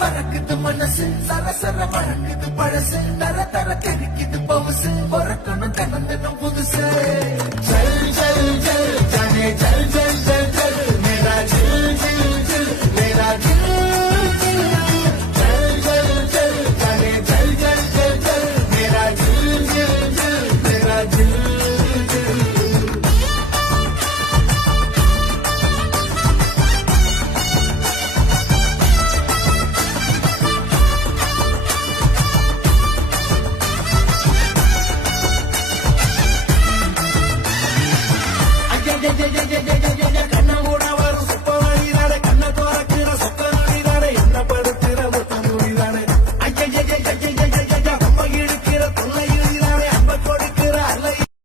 பறக்குது மனசு சரசர மழக்குது பழசு தர தர கெடுக்குது பவுசு பொறக்கணும் கண்ணந்தனும் புதுசு ஜல் ஜல் ஜல் ஜானே ஜல் ஜல் ஜல் ஜல் மேரா ஜில் ஜில் ஜில் மேரா ஜில் ஜில் ஜல் ஜல் ஜல் ஜானே ஜல் ஜல் ஜல் ஜல் மேரா ஜில் ஜில் ஜில் மேரா ஜில் ஜில் yeah, yeah, yeah, yeah.